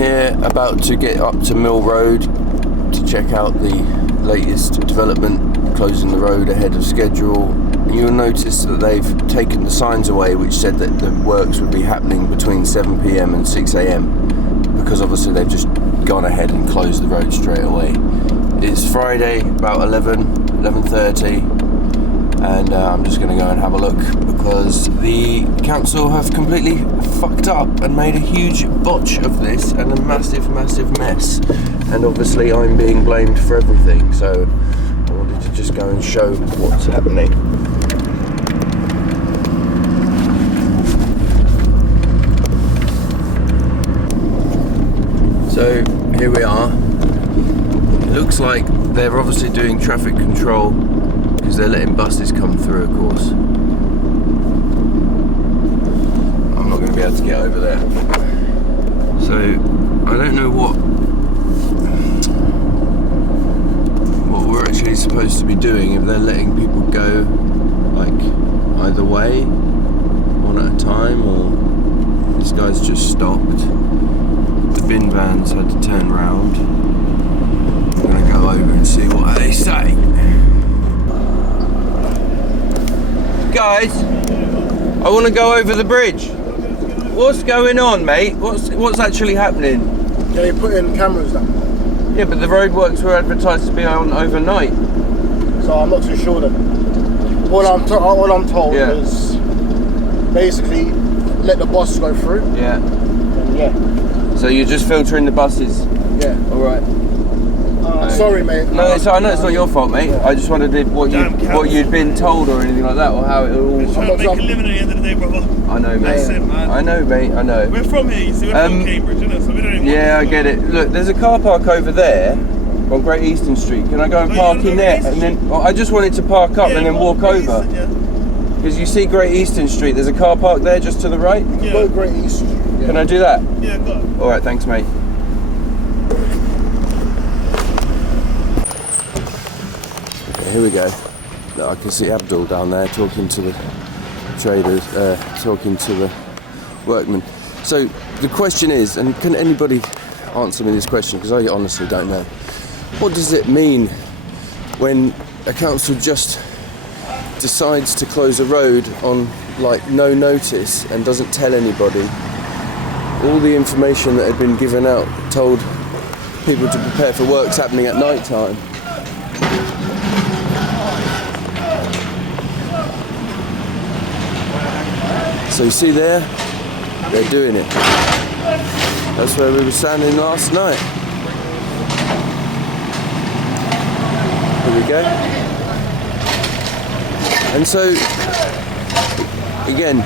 here about to get up to Mill Road to check out the latest development, closing the road ahead of schedule. And you'll notice that they've taken the signs away which said that the works would be happening between 7 p.m. and 6 a.m. because obviously they've just gone ahead and closed the road straight away. It's Friday, about 11:30, and I'm just going to go and have a look because the council have completely fucked up and made a huge botch of this and a massive mess, and obviously I'm being blamed for everything, so I wanted to just go and show what's happening. So here we are. It looks like they're obviously doing traffic control because they're letting buses come through, of course. I'm not going to be able to get over there. So I don't know what we're actually supposed to be doing, if they're letting people go like either way, one at a time, or this guy's just stopped. The bin vans had to turn round. I'm going to go over and see what they say. Guys, I want to go over the bridge. What's going on, mate? What's actually happening? Yeah, you're putting cameras down. Yeah, but the roadworks were advertised to be on overnight. So I'm not too sure then. All I'm told is basically let the bus go through. Yeah. And yeah. So you're just filtering the buses? Yeah. All right. Sorry, mate. No, I know it's not your fault, mate. Yeah. I just wondered if what you'd been told or anything like that, or how it all. We're trying to make a living at the end of the day, brother. I know, mate. That's it, man. I know, mate. I know. We're from here, you see. We're from Cambridge, you know, so we don't even. Yeah, I get it. Look, there's a car park over there on Great Eastern Street. Can I go and park in there? And then I just wanted to park up and then walk over. Because you see Great Eastern Street. There's a car park there just to the right. Yeah. Go Great Eastern Street. Yeah. Can I do that? Yeah, go on. All right, thanks, mate. Here we go. I can see Abdul down there talking to the traders, talking to the workmen. So the question is, and can anybody answer me this question, because I honestly don't know, what does it mean when a council just decides to close a road on like no notice and doesn't tell anybody? All the information that had been given out told people to prepare for works happening at night time. So you see there, they're doing it. That's where we were standing last night. Here we go. And so, again,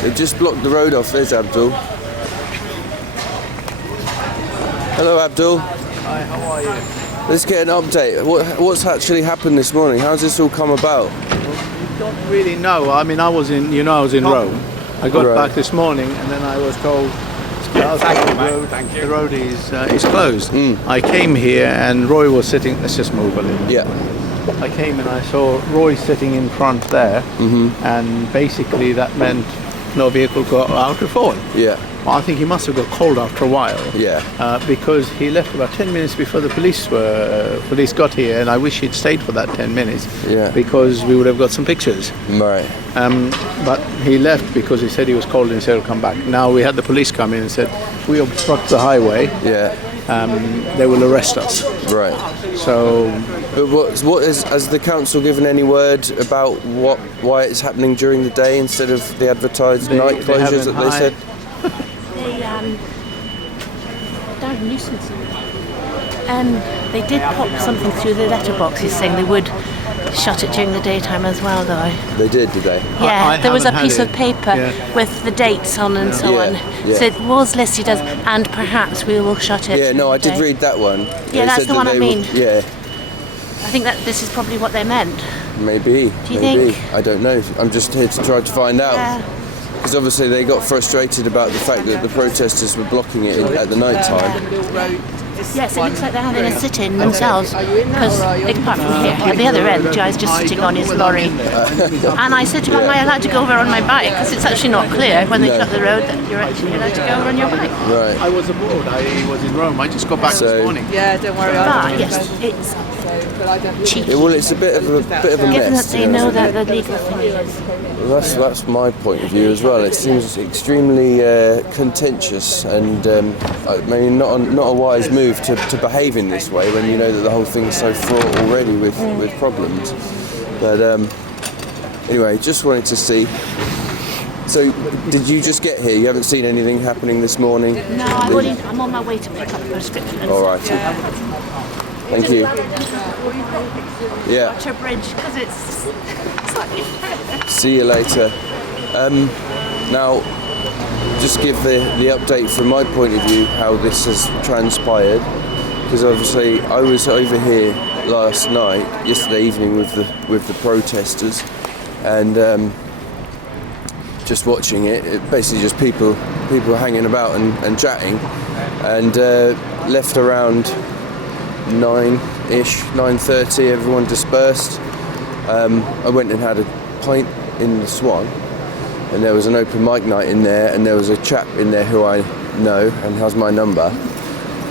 they just blocked the road off. There's Abdul. Hello, Abdul. Hi, how are you? Let's get an update. What's actually happened this morning? How's this all come about? Don't really know. I mean, I was in Rome. I got back this morning, and then I was told the road is closed. I came here, and Roy was sitting. Let's just move a little. Yeah. I came and I saw Roy sitting in front there, and basically that meant no vehicle got out at all. Yeah. Well, I think he must have got cold after a while. Yeah. Because he left about 10 minutes before the police got here, and I wish he'd stayed for that 10 minutes. Yeah. Because we would have got some pictures. Right. But he left because he said he was cold and he said he'll come back. Now we had the police come in and said, we obstruct the highway. Yeah. They will arrest us. Right. So. But has the council given any word about why it's happening during the day instead of the advertised night closures that they said? Down nuisance. They did pop something through the letterboxes saying they would shut it during the daytime as well, though. They did they? Yeah, there was a piece of paper with the dates on and so on. Yeah. So it was listed as, and perhaps we will shut it. Yeah, no, I did read that one. Yeah, that's the one I mean. Yeah. I think that this is probably what they meant. Maybe. Do you think? I don't know. I'm just here to try to find out. Yeah. Because obviously they got frustrated about the fact that the protesters were blocking it at the night time. Yes, it looks like they're having a sit-in themselves. Because apart from here, at the other end, the guy's just sitting on his lorry. And I said to him, am I allowed to go over on my bike? Because it's actually not clear when they shut the road that you're actually allowed to go over on your bike. Right. I was abroad. I was in Rome. I just got back this morning. Yeah, don't worry. But yes, it's cheeky. Yeah, well, it's a bit of a Given that mess. they know that the legal thing is. Well, that's my point of view as well. It seems extremely contentious, and I mean, not a wise move to behave in this way when you know that the whole thing's so fraught already with problems. But anyway, just wanted to see. So, did you just get here? You haven't seen anything happening this morning? No, I'm on my way to pick up the prescription. All right. Thank you. Yeah. Watch a bridge because it's slightly. See you later. Now, just give the update from my point of view how this has transpired, because obviously I was over here yesterday evening with the protesters, and just watching it. Basically just people hanging about and chatting, and left around 9-ish, 9:30, everyone dispersed. I went and had a pint in the Swan, and there was an open mic night in there, and there was a chap in there who I know and has my number.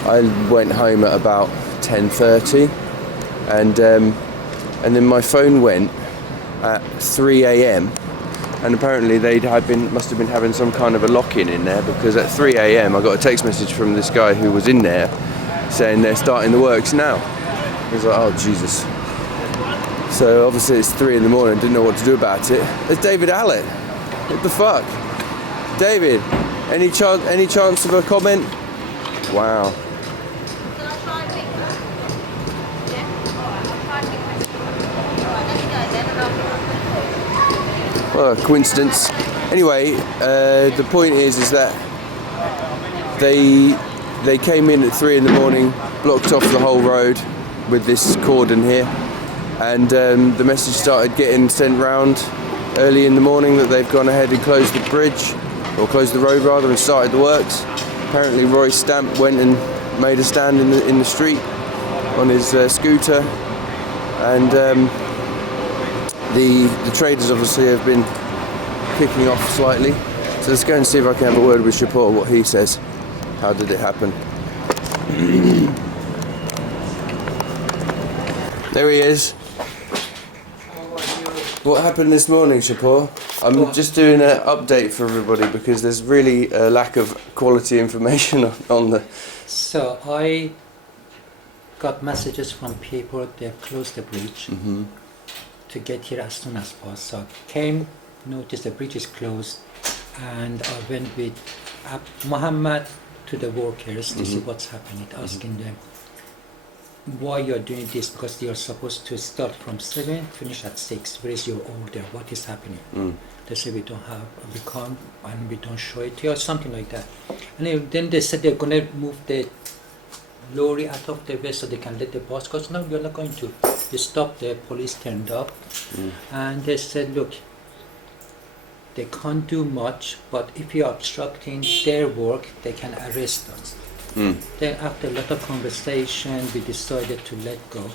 I went home at about 10:30, and then my phone went at 3 a.m. and apparently must have been having some kind of a lock-in in there, because at 3 a.m. I got a text message from this guy who was in there saying they're starting the works now. I was like, oh Jesus. So obviously it's 3 in the morning, didn't know what to do about it. It's David Allett. What the fuck? David, any chance of a comment? Wow. Well, a coincidence. Anyway, the point is that they came in at 3 in the morning, blocked off the whole road with this cordon here, and the message started getting sent round early in the morning that they've gone ahead and closed the bridge, or closed the road rather, and started the works. Apparently Roy Stamp went and made a stand in the street on his scooter, and the traders obviously have been kicking off slightly. So let's go and see if I can have a word with Shapur, what he says. How did it happen? There he is. What happened this morning, Shapur? I'm just doing an update for everybody because there's really a lack of quality information on the... So I got messages from people they've closed the bridge to get here as soon as possible. So came, noticed the bridge is closed, and I went with Muhammad to the workers to see what's happening, asking them why you're doing this, because you're supposed to start from 7, finish at 6. Where is your order? What is happening? They say we can't, and we don't show it to you, or something like that. And then they said they're gonna move the lorry out of the way so they can let the bus go. No, we're not going to. They stopped, the police turned up, and they said, look, they can't do much, but if you're obstructing their work, they can arrest us. Then after a lot of conversation, we decided to let go,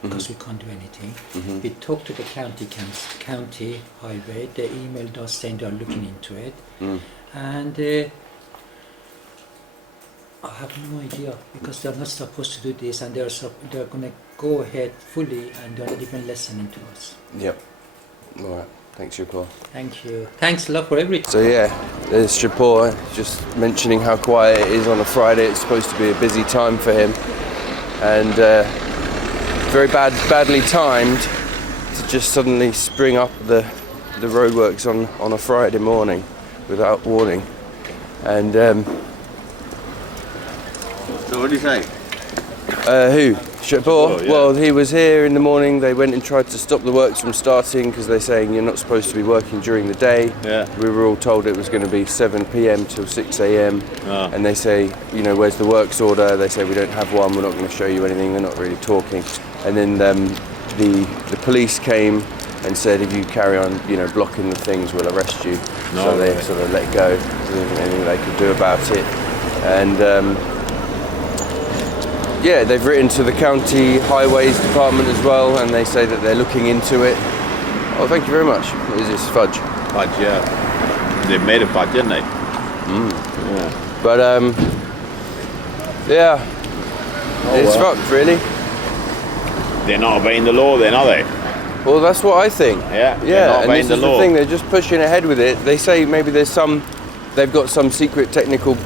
because we can't do anything. We talked to the county highway. They emailed us saying they're looking into it. And I have no idea, because they're not supposed to do this, and they're going to go ahead fully, and they're not even listening to us. Yep. All right. Thanks, Shapur. Thank you. Thanks a lot for everything. So yeah, there's Shapur just mentioning how quiet it is on a Friday. It's supposed to be a busy time for him, and very badly timed to just suddenly spring up the roadworks on a Friday morning without warning. And So what do you say? Who? Shapur? Oh, yeah. Well, he was here in the morning. They went and tried to stop the works from starting because they're saying you're not supposed to be working during the day. Yeah. We were all told it was going to be 7 p.m. till 6 a.m. Oh. And they say, you know, where's the works order? They say we don't have one. We're not going to show you anything. They're not really talking. And then the police came and said, if you carry on, you know, blocking the things, we'll arrest you. No, so they right. sort of let go. There wasn't anything they could do about it. And yeah, they've written to the county highways department as well, and they say that they're looking into it. Oh, thank you very much. What is this, fudge? Fudge, yeah. They made a fudge, didn't they? Yeah. But yeah, it's fucked, really. They're not obeying the law then, are they? Well, that's what I think. Yeah. Yeah, and this is the thing. They're just pushing ahead with it. They say maybe they've got some secret technical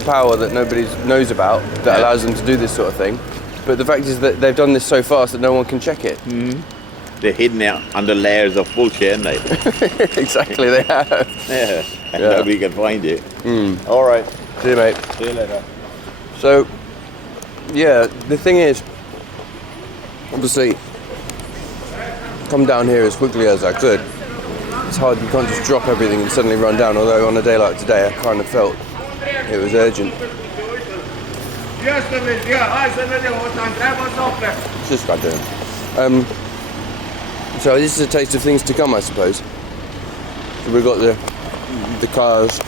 power that nobody knows about that allows them to do this sort of thing. But the fact is that they've done this so fast that no one can check it. Mm-hmm. They're hidden out under layers of bullshit, aren't they? Exactly, they have. Yeah, and nobody can find you. All right. See you, mate. See you later. So, yeah, the thing is, obviously, come down here as quickly as I could. It's hard, you can't just drop everything and suddenly run down, although on a day like today I kind of felt it was urgent. It's just goddamn. So this is a taste of things to come, I suppose. So we've got the cars.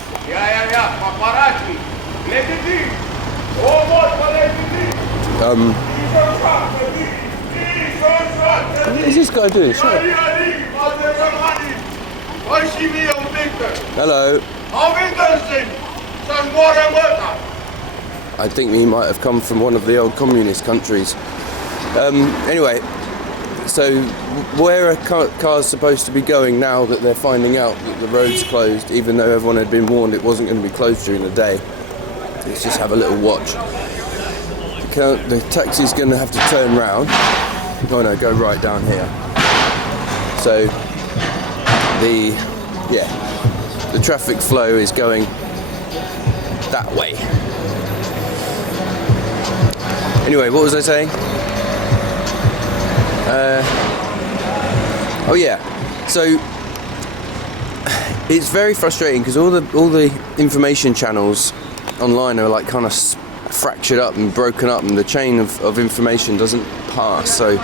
What is this guy doing? Hello. I think he might have come from one of the old communist countries. Anyway, so where are cars supposed to be going now that they're finding out that the road's closed, even though everyone had been warned it wasn't going to be closed during the day? Let's just have a little watch. The taxi's going to have to turn round. Oh no, go right down here. So the traffic flow is going that way. Anyway, what was I saying? Oh yeah, so it's very frustrating because all the information channels online are like kind of fractured up and broken up, and the chain of information doesn't pass. So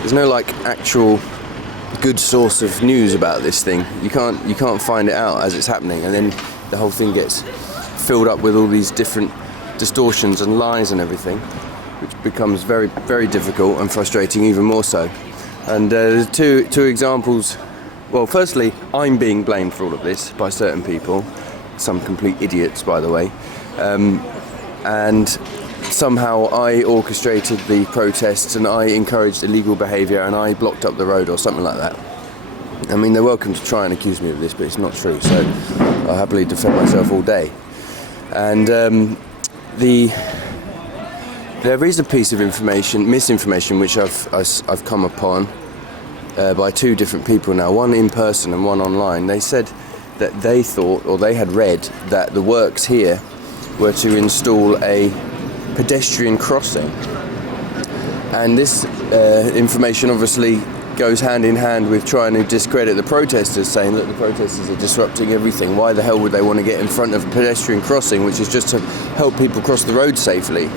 there's no like actual good source of news about this thing. You can't find it out as it's happening, and then the whole thing gets filled up with all these different distortions and lies and everything, which becomes very, very difficult and frustrating even more so. And there's two examples. Well, firstly, I'm being blamed for all of this by certain people, some complete idiots, by the way, and somehow I orchestrated the protests and I encouraged illegal behaviour and I blocked up the road or something like that. I mean, they're welcome to try and accuse me of this, but it's not true, so I'll happily defend myself all day. And there is a piece of misinformation, which I've come upon by two different people now, one in person and one online. They said that they thought, or they had read, that the works here were to install a pedestrian crossing. And this information obviously goes hand in hand with trying to discredit the protesters, saying that the protesters are disrupting everything. Why the hell would they want to get in front of a pedestrian crossing, which is just to help people cross the road safely?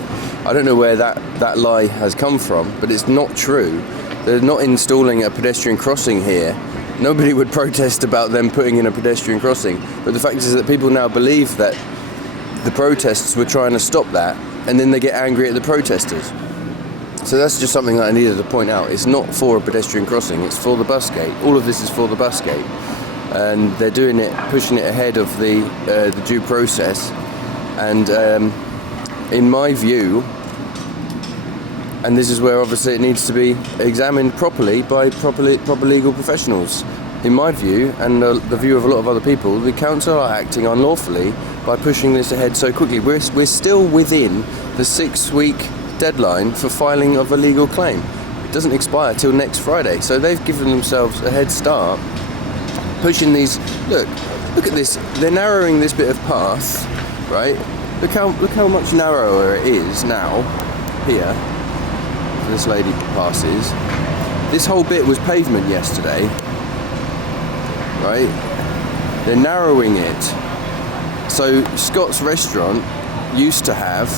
I don't know where that lie has come from, but it's not true. They're not installing a pedestrian crossing here. Nobody would protest about them putting in a pedestrian crossing. But the fact is that people now believe that the protests were trying to stop that, and then they get angry at the protesters. So that's just something that I needed to point out. It's not for a pedestrian crossing, it's for the bus gate. All of this is for the bus gate. And they're doing it, pushing it ahead of the due process. And in my view, and this is where obviously it needs to be examined properly by proper legal professionals. In my view, and the view of a lot of other people, the council are acting unlawfully by pushing this ahead so quickly. We're still within the 6-week deadline for filing of a legal claim. It doesn't expire till next Friday, so they've given themselves a head start pushing these. Look at this. They're narrowing this bit of path, right? Look how much narrower it is now here. This lady passes. This whole bit was pavement yesterday, right? They're narrowing it. So Scott's restaurant used to have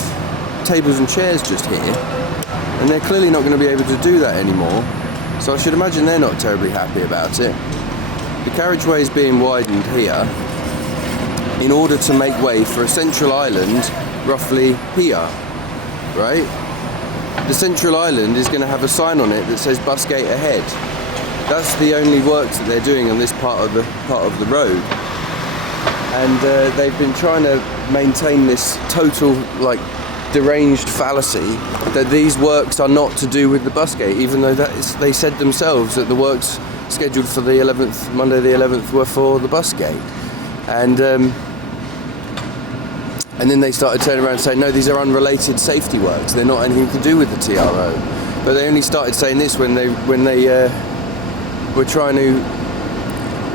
tables and chairs just here, and they're clearly not going to be able to do that anymore. So I should imagine they're not terribly happy about it. The carriageway is being widened here in order to make way for a central island roughly here, right? the central island is going to have a sign on it that says bus gate ahead. That's the only works that they're doing on this part of the road. And they've been trying to maintain this total, like, deranged fallacy that these works are not to do with the bus gate, even though they said themselves that the works scheduled for the 11th, Monday the 11th, were for the bus gate. And then they started turning around and saying, no, these are unrelated safety works. They're not anything to do with the TRO. But they only started saying this when they were trying to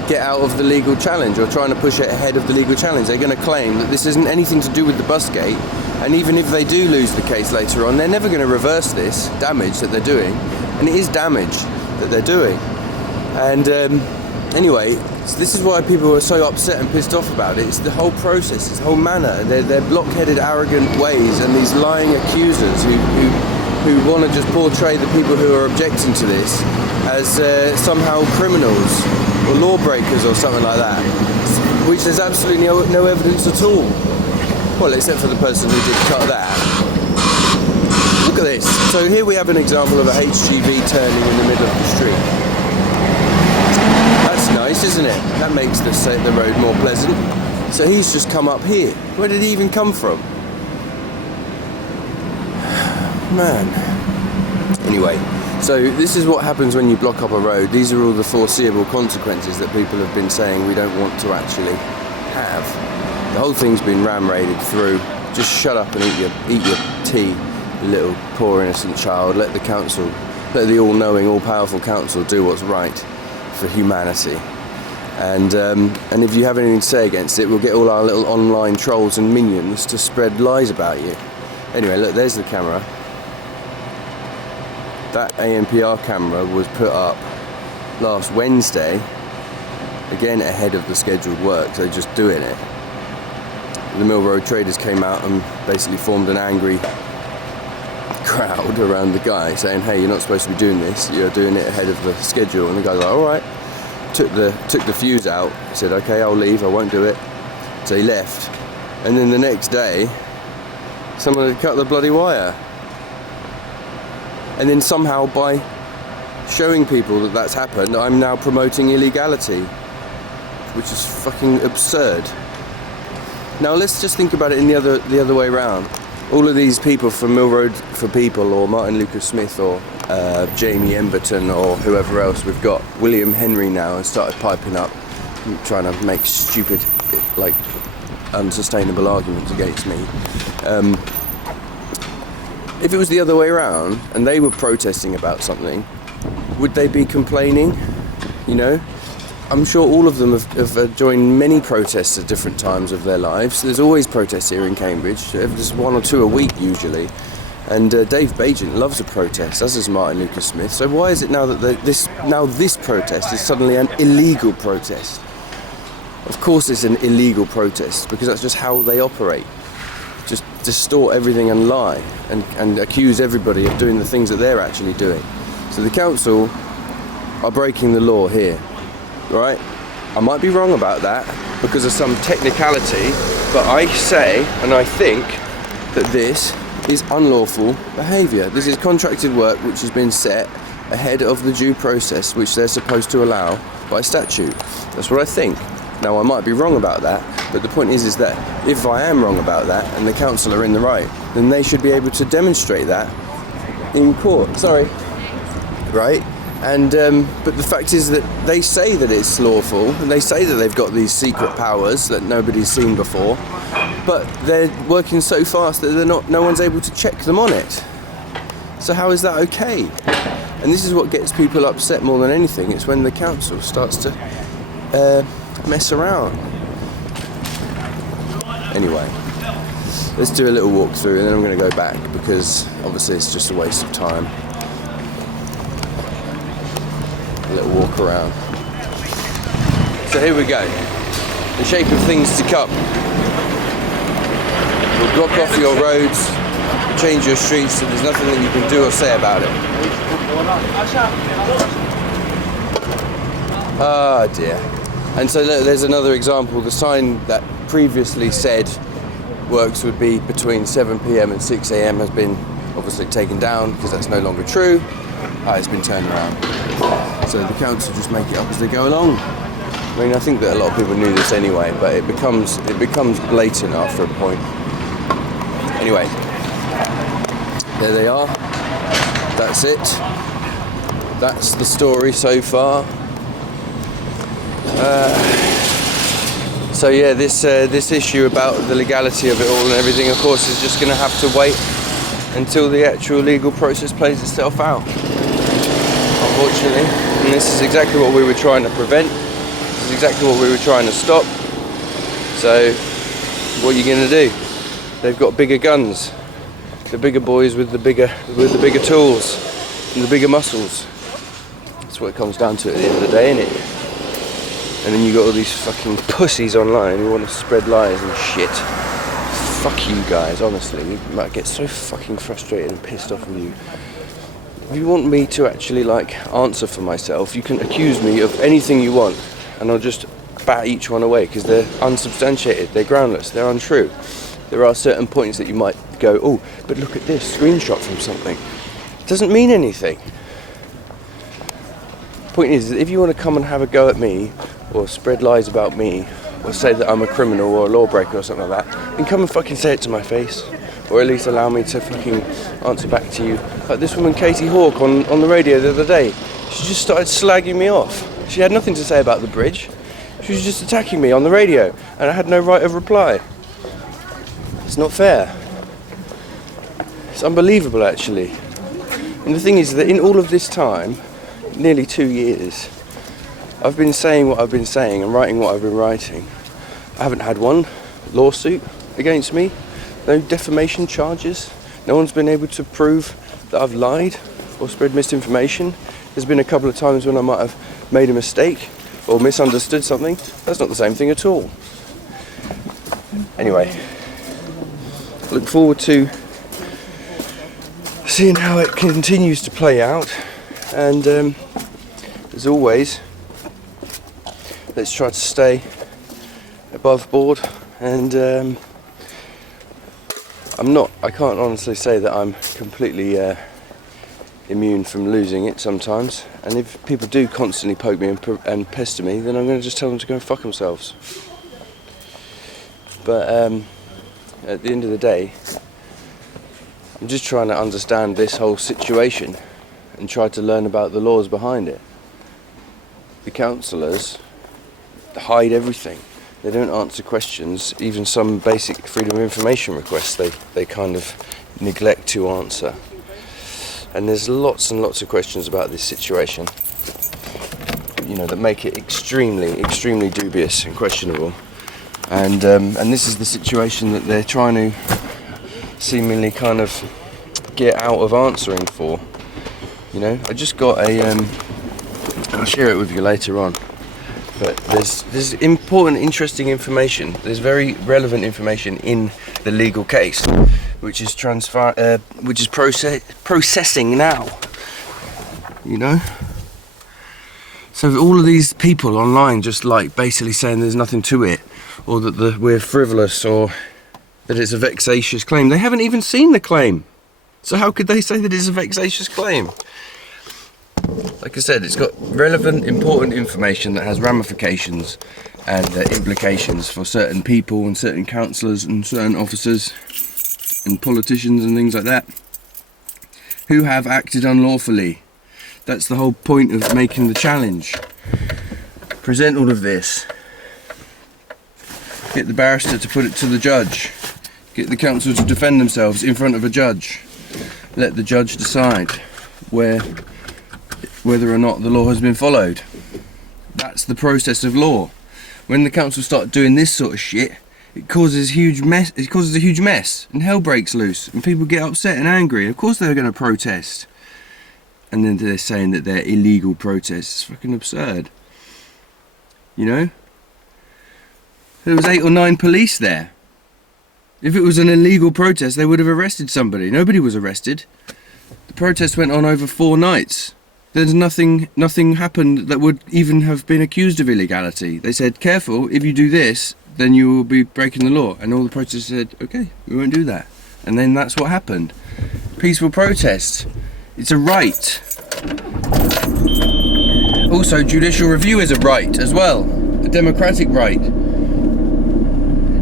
get out of the legal challenge, or trying to push it ahead of the legal challenge. They're going to claim that this isn't anything to do with the bus gate, and even if they do lose the case later on, they're never going to reverse this damage that they're doing, and it is damage that they're doing. And anyway, this is why people are so upset and pissed off about it. It's the whole process, it's the whole manner, their blockheaded, arrogant ways, and these lying accusers who want to just portray the people who are objecting to this as somehow criminals or lawbreakers or something like that, which there's absolutely no evidence at all. Well, except for the person who did cut that. Look at this. So here we have an example of a HGV turning in the middle of the street. That's nice, isn't it? That makes the road more pleasant. So he's just come up here. Where did he even come from? Man. Anyway, so this is what happens when you block up a road. These are all the foreseeable consequences that people have been saying we don't want to actually have. The whole thing's been ram-raided through. Just shut up and eat your tea, you little poor innocent child. Let the council, let the all-knowing, all-powerful council do what's right for humanity. And if you have anything to say against it, we'll get all our little online trolls and minions to spread lies about you. Anyway, look, there's the camera. That ANPR camera was put up last Wednesday, again ahead of the scheduled work, so they're just doing it. The Mill Road traders came out and basically formed an angry crowd around the guy, saying, hey, you're not supposed to be doing this, you're doing it ahead of the schedule. And the guy's like, alright. Took the fuse out, said, okay, I'll leave, I won't do it. So he left. And then the next day, someone had cut the bloody wire. And then somehow, by showing people that that's happened, I'm now promoting illegality, which is fucking absurd. Now let's just think about it in the other way around. All of these people from Mill Road for People, or Martin Lucas Smith, or Jamie Emberton, or whoever else we've got, William Henry now has started piping up, trying to make stupid, like, unsustainable arguments against me. If it was the other way around and they were protesting about something, would they be complaining? You know, I'm sure all of them have joined many protests at different times of their lives. There's always protests here in Cambridge. There's one or two a week usually. And Dave Bagent loves a protest, as does Martin Lucas Smith. So why is it now that this protest is suddenly an illegal protest? Of course it's an illegal protest, because that's just how they operate. Just distort everything and lie, and accuse everybody of doing the things that they're actually doing. So the council are breaking the law here, right? I might be wrong about that because of some technicality, but I say and I think that this is unlawful behaviour. This is contracted work which has been set ahead of the due process which they're supposed to allow by statute. That's what I think. Now I might be wrong about that, but the point is that if I am wrong about that and the council are in the right, then they should be able to demonstrate that in court. Sorry. Right? And but the fact is that they say that it's lawful, and they say that they've got these secret powers that nobody's seen before, but they're working so fast that no one's able to check them on it. So how is that okay? And this is what gets people upset more than anything. It's when the council starts to mess around. Anyway, let's do a little walk through and then I'm going to go back, because obviously it's just a waste of time. A little walk around. So here we go. The shape of things to come. We'll block off your roads, change your streets, so there's nothing that you can do or say about it. Ah dear. And so look, there's another example. The sign that previously said works would be between 7 PM and 6 AM has been obviously taken down because that's no longer true. It's been turned around. So the council just make it up as they go along. I mean, I think that a lot of people knew this anyway, but it becomes blatant after a point. Anyway, there they are. That's it. That's the story so far. So yeah, this issue about the legality of it all and everything, of course, is just going to have to wait until the actual legal process plays itself out, unfortunately. And this is exactly what we were trying to prevent. This is exactly what we were trying to stop. So what are you going to do? They've got bigger guns, the bigger boys with the bigger tools and the bigger muscles. That's what it comes down to at the end of the day, innit? And then you got all these fucking pussies online who want to spread lies and shit. Fuck you guys, honestly. You might get so fucking frustrated and pissed off with you. If you want me to actually answer for myself, you can accuse me of anything you want, and I'll just bat each one away because they're unsubstantiated, they're groundless, they're untrue. There are certain points that you might go, oh, but look at this screenshot from something. It doesn't mean anything. The point is, if you want to come and have a go at me, or spread lies about me, or say that I'm a criminal or a lawbreaker or something like that, then come and fucking say it to my face, or at least allow me to fucking answer back to you. Like this woman Katie Hawke on the radio the other day, she just started slagging me off. She had nothing to say about the bridge. She was just attacking me on the radio, and I had no right of reply. It's not fair. It's unbelievable, actually. And the thing is that in all of this time, nearly 2 years, I've been saying what I've been saying and writing what I've been writing. I haven't had one lawsuit against me, no defamation charges. No one's been able to prove that I've lied or spread misinformation. There's been a couple of times when I might have made a mistake or misunderstood something. That's not the same thing at all. Anyway, I look forward to seeing how it continues to play out, and as always, let's try to stay above board. And I can't honestly say that I'm completely immune from losing it sometimes, and if people do constantly poke me and pester me, then I'm going to just tell them to go and fuck themselves. But at the end of the day, I'm just trying to understand this whole situation and try to learn about the laws behind it. The councillors hide everything. They don't answer questions, even some basic freedom of information requests they kind of neglect to answer. And there's lots and lots of questions about this situation, you know, that make it extremely, extremely dubious and questionable. And this is the situation that they're trying to seemingly kind of get out of answering for. You know, I just got I'll share it with you later on. But there's important, interesting information. There's very relevant information in the legal case, which is processing now. You know. So all of these people online just basically saying there's nothing to it, or that we're frivolous, or that it's a vexatious claim. They haven't even seen the claim, so how could they say that it's a vexatious claim? Like I said, it's got relevant, important information that has ramifications and implications for certain people and certain councillors and certain officers and politicians and things like that who have acted unlawfully. That's the whole point of making the challenge. Present all of this. Get the barrister to put it to the judge. Get the council to defend themselves in front of a judge. Let the judge decide whether or not the law has been followed. That's the process of law. When the council start doing this sort of shit, it causes a huge mess. It causes a huge mess, and hell breaks loose, and people get upset and angry. Of course they're going to protest, and then they're saying that they're illegal protests. It's fucking absurd. You know, there was 8 or 9 police there. If it was an illegal protest, they would have arrested somebody. Nobody was arrested. The protest went on over 4 nights. There's nothing happened that would even have been accused of illegality. They said, careful, if you do this, then you will be breaking the law. And all the protesters said, okay, we won't do that. And then that's what happened. peaceful protest. It's a right. Also, judicial review is a right as well, a democratic right.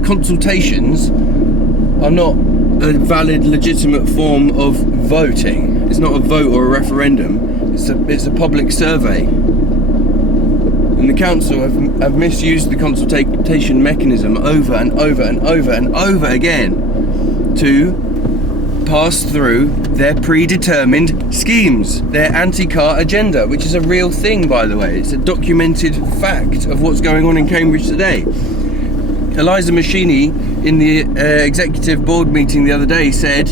Consultations are not a valid, legitimate form of voting. It's not a vote or a referendum. It's a public survey. And the council have misused the consultation mechanism over and over and over and over again to pass through their predetermined schemes, their anti-car agenda, which is a real thing, by the way. It's a documented fact of what's going on in Cambridge today. Eliza Machini, in the executive board meeting the other day, said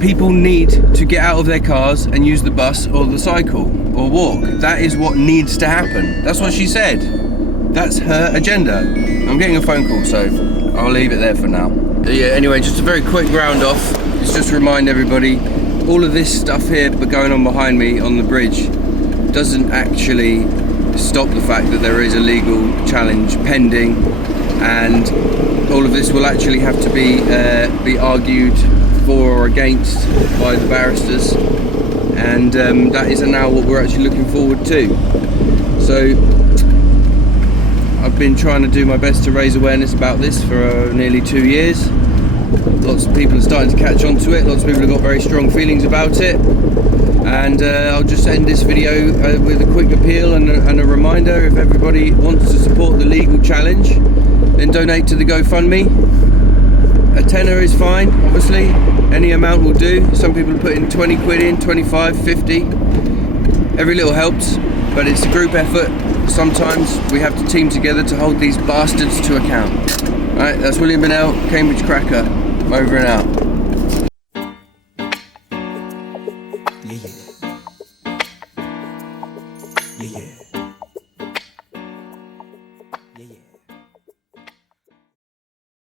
people need to get out of their cars and use the bus or the cycle or walk. That is what needs to happen. That's what she said. That's her agenda. I'm getting a phone call, so I'll leave it there for now. Yeah, anyway, just a very quick round off. It's just to remind everybody, all of this stuff here going on behind me on the bridge doesn't actually stop the fact that there is a legal challenge pending, and all of this will actually have to be argued for or against by the barristers, and that is now what we're actually looking forward to. So I've been trying to do my best to raise awareness about this for nearly 2 years. Lots of people are starting to catch on to it. Lots of people have got very strong feelings about it. And I'll just end this video with a quick appeal and a reminder: if everybody wants to support the legal challenge, then donate to the GoFundMe. A tenner is fine, obviously. Any amount will do. Some people are putting 20 quid in, 25, 50. Every little helps, but it's a group effort. Sometimes we have to team together to hold these bastards to account. Alright, that's William Bennell, Cambridge Cracker. I'm over and out.